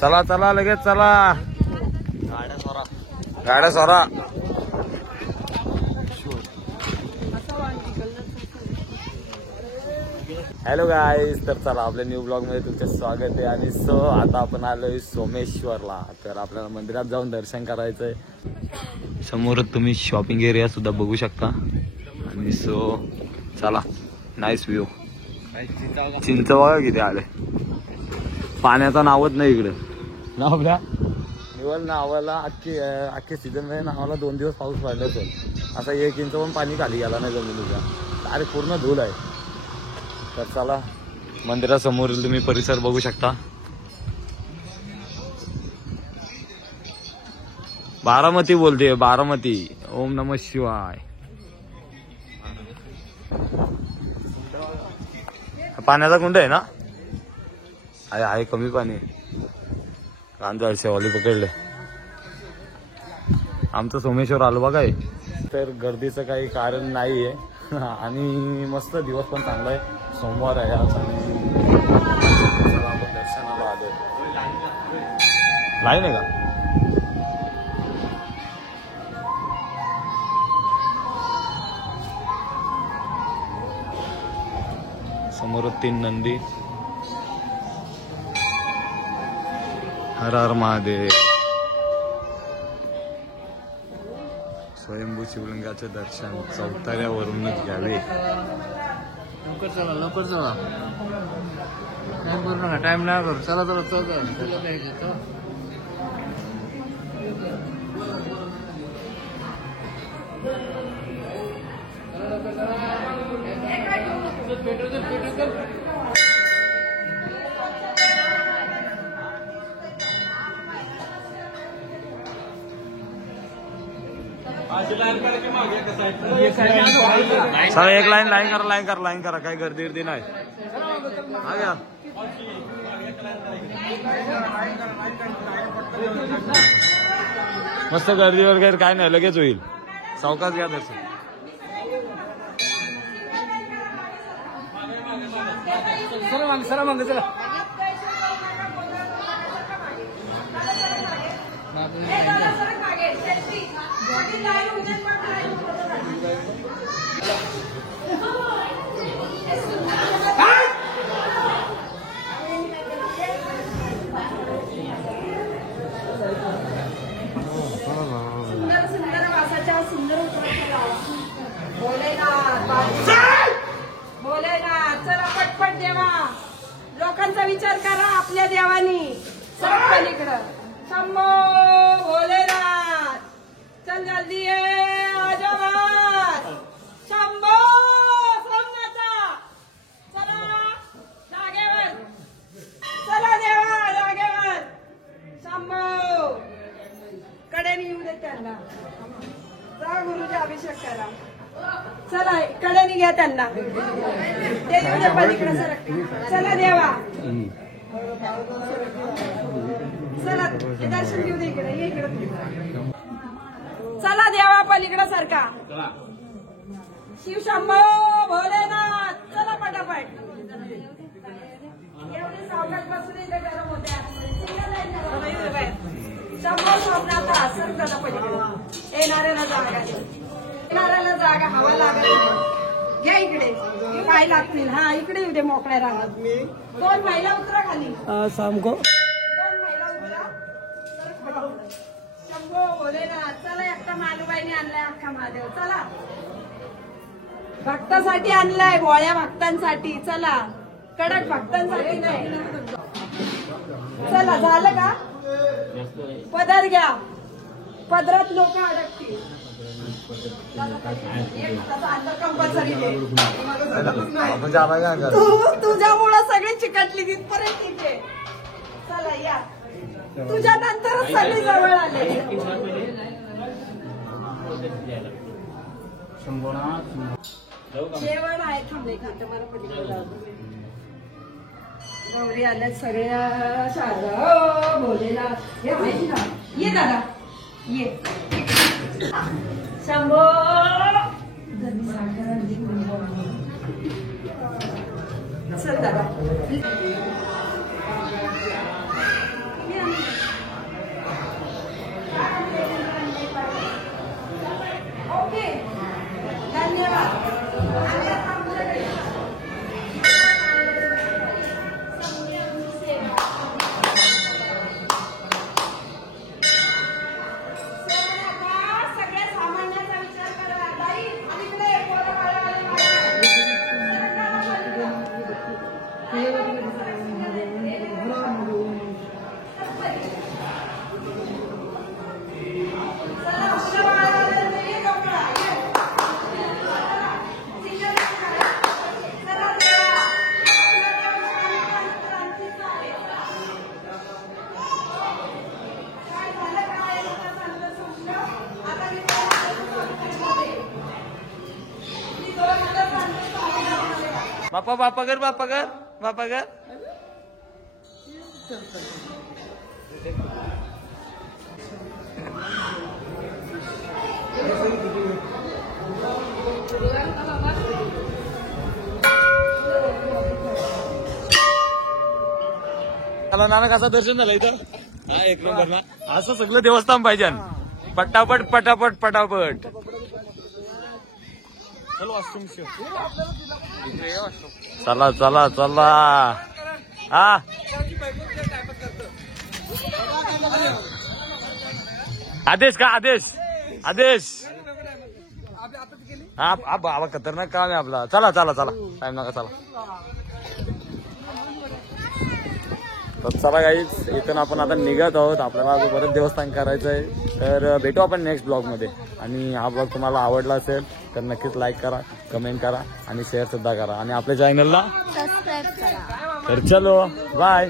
चला चला लगेच चला, गाड्या सोरा. हॅलो गाईज, तर चला आपल्या न्यू ब्लॉग मध्ये तुमचं स्वागत आहे. आणि आता आपण आलोय सोमेश्वरला. तर आपल्याला मंदिरात जाऊन दर्शन करायचंय. समोर तुम्ही शॉपिंग एरिया सुद्धा बघू शकता. आणि चला, नाईस व्ह्यू. चिंच बघा किती आले. पाण्याचा नावच नाही इकडे. नावला निवल नावाला अख्खे सीझन मध्ये नावाला 2 दिवस पाऊस पडला असेल. आता 1 इंच पण पाणी खाली गेला नाही जमिनीचा. अरे पूर्ण धूल आहे. तर चला, मंदिरासमोर तुम्ही परिसर बघू शकता. बारामती बोलते, बारामती. ओम नमः शिवाय. पाण्याचा कुंड आहे ना? आहे कमी पाणी. कांदा शेवाली पकडले. आमचं सोमेश्वर आलो बघा. तर गर्दीचं काही कारण नाहीये. आणि मस्त दिवस पण चांगला आहे. सोमवार आहे आज. आपण दर्शनाला आलोय. लाईन आहे का? समोर 3 नंदी. हर हर महादेव. स्वयंभू शिवलिंगाचे दर्शन चौताऱ्यावरूनच घ्यावे. लवकर चला, लवकर चला. टाइम करू नका, टाइम नाही करू. चला चला चला. सर एक लाईन करा. काही गर्दी नाही. मस्त गर्दी वगैरे काय नाही, लगेच होईल. सावकाश घ्या दर्शन. सरा मागे चला. भोलेनाथ चला पटपट देवा. लोकांचा विचार करा आपल्या देवानी. पलीकडं शंभो भोलेनाथ. चल जल्दी आजोबात. शंभो सोमनाथा. चला जागेवर. चला देवा जागेवर. शंभो कडेने येऊ दे त्यांना. जा गुरुजी अभिषेक करा. चला कडेने घ्या त्यांना. ते पलीकडे सरक. चला देवा. चला दर्शन घेऊ दे इकडे. ये इकडे. चला देवा पलीकडे सारखा. शिव शंभो भोलेनाथ. चला पटापट. एवढे सावकाश बसून इथे गरम होते. शंभो सोमनाथा. सर चला पलीकडे. येणाऱ्याला जागा दे. येणाऱ्याला जागा हवा लागत. घ्या इकडे. पाय लागतील. हा इकडे येऊ दे मोकळ्या रांगात. 2 महिला उतरा खाली. शामको 2 महिला उतरा. शंभो भोलेनाथ. चला एकटा मालूबाईने आणलाय अख्खा महादेव. चला भक्तासाठी आणलाय. भोळ्या भक्तांसाठी. चला कडक भक्तांसाठी नाही. चला झालं का? पदर घ्या. पदरात लोक अडकतील. कंपल्सरी दे. तुझ्यामुळं सगळी चिकटली तिथपर्यंत इथे. चला या. तुझ्या नंतरच सगळी जवळ आले. जेवण आहे. थांबले खाते मला पलीकडे. गौरी आल्यात सगळ्या. शारदा भोलेनाथ. हे माहिती ना. ये दादा ये. शंभो चल दादा. बापा बापा कर बापा कर बापा कर. मला नाना कसं दर्शन झालं इथं. हा एक नंबर ना. असं सगळं देवस्थान पाहिजे. पटापट पटापट पटापट. चला चला चला. हा आदेश का आदेश आदेश. हा बाबा खतरनाक काम आहे आपला. चला चला चला टाइम नका. चला तर चला गाईज इथून आपण आता निघत आहोत. आपल्याला अजून बरंच देवस्थान करायचं आहे. तर भेटू आपण नेक्स्ट ब्लॉग मध्ये. आणि हा ब्लॉग तुम्हाला आवडला असेल तर नक्कीच लाईक करा, कमेंट करा आणि शेअर सुद्धा करा. आणि आपल्या चॅनलला सबस्क्राईब करा. तर चलो बाय.